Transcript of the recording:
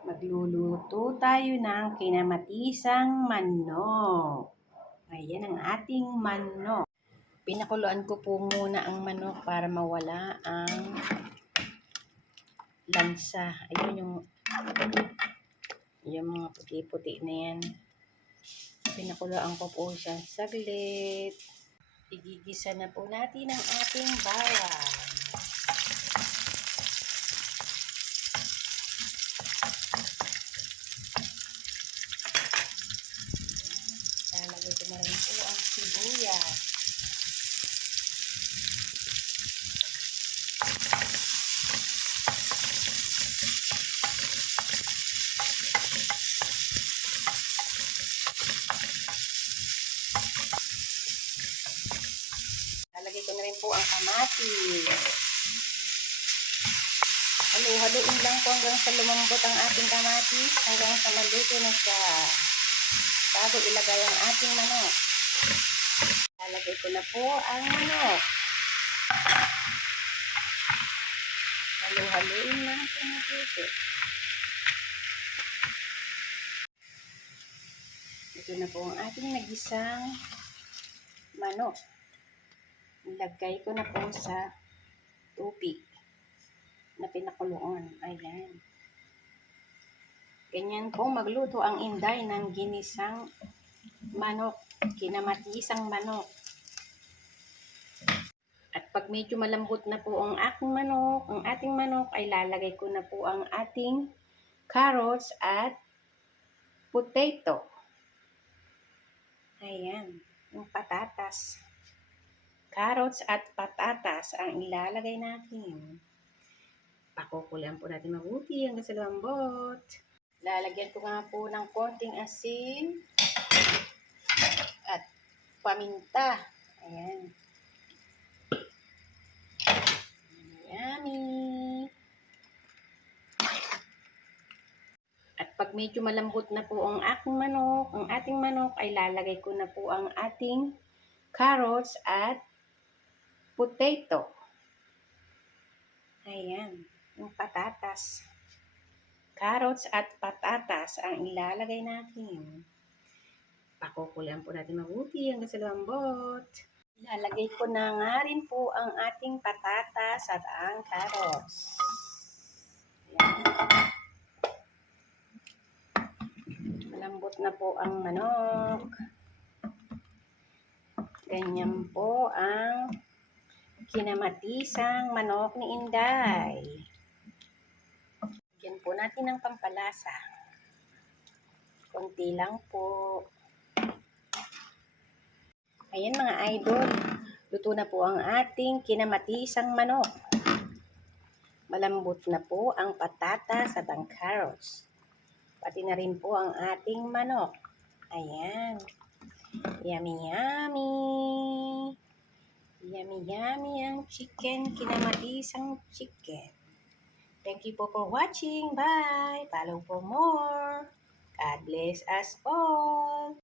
Magluluto tayo ng kinamatisang manok. Ayan ang ating manok. Pinakuluan ko po muna ang manok para mawala ang lansa. Ayun yung mga puti-puti na yan. Pinakuluan ko po siya saglit. Igigisa na po natin ang ating bawang. Lalagay ko na rin po ang sibuyas. Lalagay ko na rin po ang kamatis. Halo-haluin lang po hanggang sa lumambot ang ating kamatis, hanggang sa maluto na siya. Bago ilagay ang ating manok. Lalagay ko na po ang manok. Halo-haluin lang po mabuti. Ito na po ang ating nagisang manok. Ilagay ko na po sa tubig na pinakuluan. Ayan. Ganyan po magluto ang inday ng ginisang manok, kinamatisang manok. At pag medyo malambot na po ang ating manok, ay lalagay ko na po ang ating carrots at potato. Ayan, yung patatas. Carrots at patatas ang ilalagay natin. Pakukulan po natin mabuti hanggang sa lumambot. Lalagyan ko nga po ng konting asin at paminta. Ayan. Yummy! At pag medyo malambot na po ang ating manok, ay lalagay ko na po ang ating carrots at potato. Ayan, yung patatas. Carrots at patatas ang ilalagay natin. Pakukulan po natin mabuti hanggang sa lumambot. Ilalagay ko na nga rin po ang ating patatas at ang carrots. Ayan. Malambot na po ang manok. Ganyan po ang kinamatisang manok ni Inday. Bigyan po natin ng pampalasa. Konti lang po. Ayan mga idol, luto na po ang ating kinamatisang manok. Malambot na po ang patatas at ang carrots. Pati na rin po ang ating manok. Ayan. Yummy, yummy. Yummy, yummy ang chicken, kinamatisang chicken. Thank you po for watching. Bye. Follow for more. God bless us all.